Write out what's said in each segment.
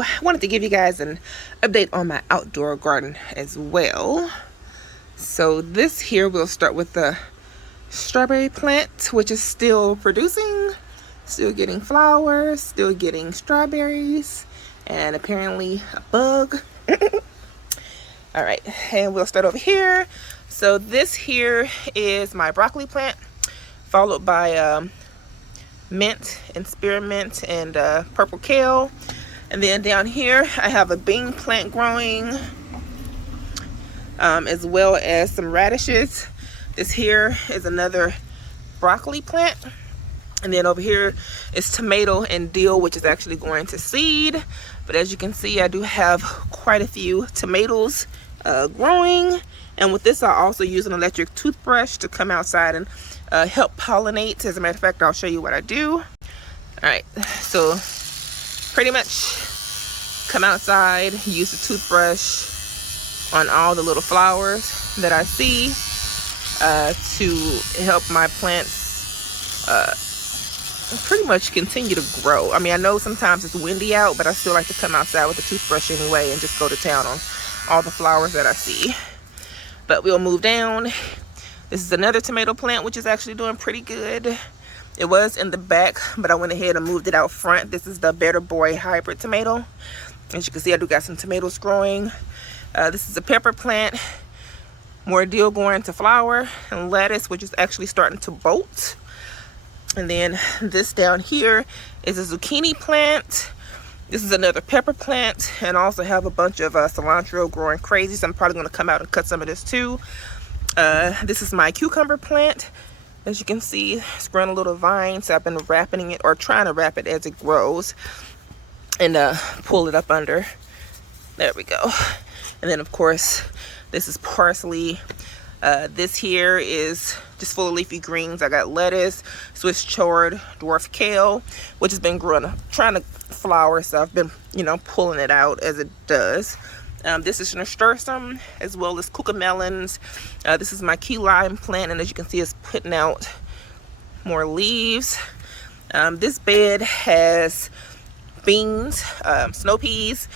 So I wanted to give you guys an update on my outdoor garden as well. So this here, we'll start with the strawberry plant, which is still producing, still getting flowers, still getting strawberries, and apparently a bug. All right, and we'll start over here. So this here is my broccoli plant, followed by mint and spearmint and purple kale. And then down here I have a bean plant growing, as well as some radishes. This here is another broccoli plant. And then over here is tomato and dill, which is actually going to seed. But as you can see, I do have quite a few tomatoes growing. And with this, I also use an electric toothbrush to come outside and help pollinate. As a matter of fact, I'll show you what I do. All right, so pretty much come outside, use the toothbrush on all the little flowers that I see to help my plants pretty much continue to grow. I mean, I know sometimes it's windy out, but I still like to come outside with a toothbrush anyway and just go to town on all the flowers that I see. But we'll move down. This is another tomato plant, which is actually doing pretty good. It was in the back, but I went ahead and moved it out front. This is the Better Boy hybrid tomato. As you can see, I do got some tomatoes growing. This is a pepper plant. More dill going to flower, and lettuce, which is actually starting to bolt. And then this down here is a zucchini plant. This is another pepper plant, and I also have a bunch of cilantro growing crazy, so I'm probably going to come out and cut some of this too. This is my cucumber plant. As you can see, it's growing a little vine, so I've been wrapping it, or trying to wrap it as it grows, and pull it up under. There we go. And then of course, this is parsley. This here is just full of leafy greens. I got lettuce, Swiss chard, dwarf kale, which has been growing, trying to flower, so I've been, pulling it out as it does. This is nasturtium, as well as cucamelons. This is my key lime plant, and as you can see, it's putting out more leaves. This bed has beans, snow peas,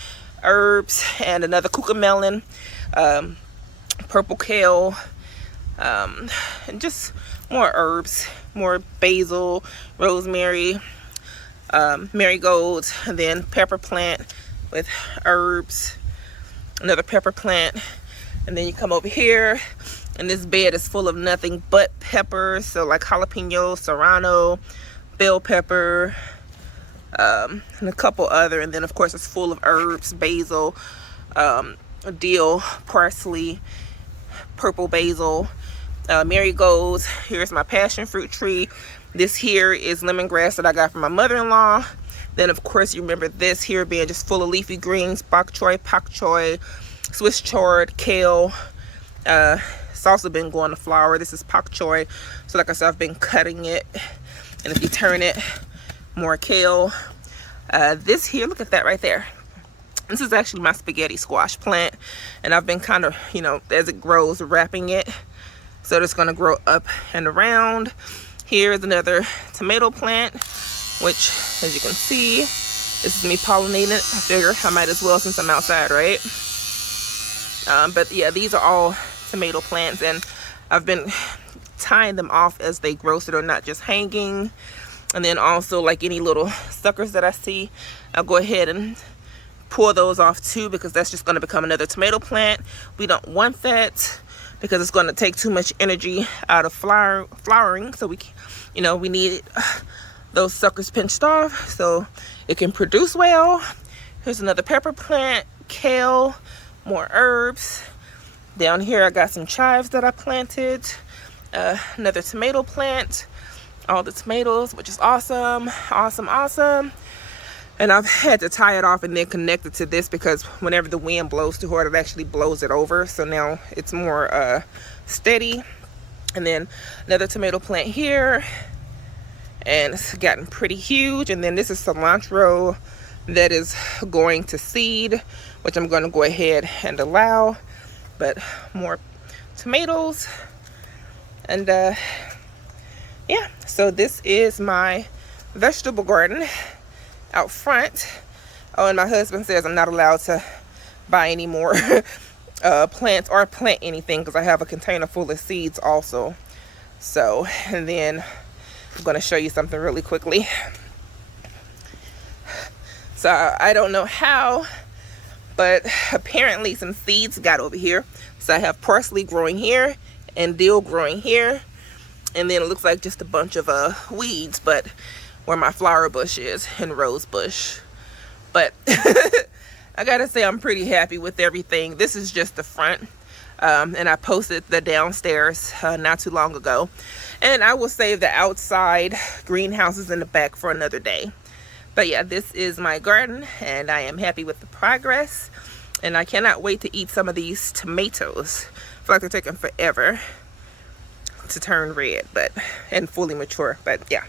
herbs, and another cucamelon, purple kale, and just more herbs, more basil, rosemary, marigolds, and then pepper plant with herbs, another pepper plant. And then you come over here, and this bed is full of nothing but peppers, so like jalapeno, serrano, bell pepper, and a couple other. And then of course it's full of herbs, basil, dill, parsley, purple basil, marigolds. Here's my passion fruit tree. This here is lemongrass that I got from my mother-in-law. Then of course you remember this here being just full of leafy greens, bok choy, pak choy, Swiss chard, kale. It's also been going to flower. This is pak choy. So like I said, I've been cutting it. And if you turn it, more kale. This here, look at that right there. This is actually my spaghetti squash plant, and I've been kind of, as it grows, wrapping it so it's going to grow up and around. Here is another tomato plant, which, as you can see, this is me pollinating it. I figure I might as well since I'm outside, right? But yeah, these are all tomato plants, and I've been tying them off as they grow so they're not just hanging. And then also, like any little suckers that I see, I'll go ahead and pull those off too, because that's just going to become another tomato plant. We don't want that because it's going to take too much energy out of flowering. So we need those suckers pinched off so it can produce well. Here's another pepper plant, kale, more herbs. Down here I got some chives that I planted, another tomato plant, all the tomatoes, which is awesome. And I've had to tie it off and then connect it to this, because whenever the wind blows too hard, it actually blows it over. So now it's more steady. And then another tomato plant here, and it's gotten pretty huge. And then this is cilantro that is going to seed, which I'm going to go ahead and allow. But more tomatoes. And yeah, so this is my vegetable garden out front. Oh, and my husband says I'm not allowed to buy any more plants or plant anything because I have a container full of seeds also. So, and then I'm going to show you something really quickly. So I don't know how, but apparently some seeds got over here. So I have parsley growing here and dill growing here, and then it looks like just a bunch of weeds, but where my flower bush is and rose bush. But I gotta say I'm pretty happy with everything. This is just the front, and I posted the downstairs not too long ago, and I will save the outside greenhouses in the back for another day. But yeah, this is my garden, and I am happy with the progress, and I cannot wait to eat some of these tomatoes. I feel like they're taking forever to turn red, and fully mature. But yeah.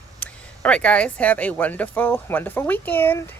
All right, guys, have a wonderful, wonderful weekend.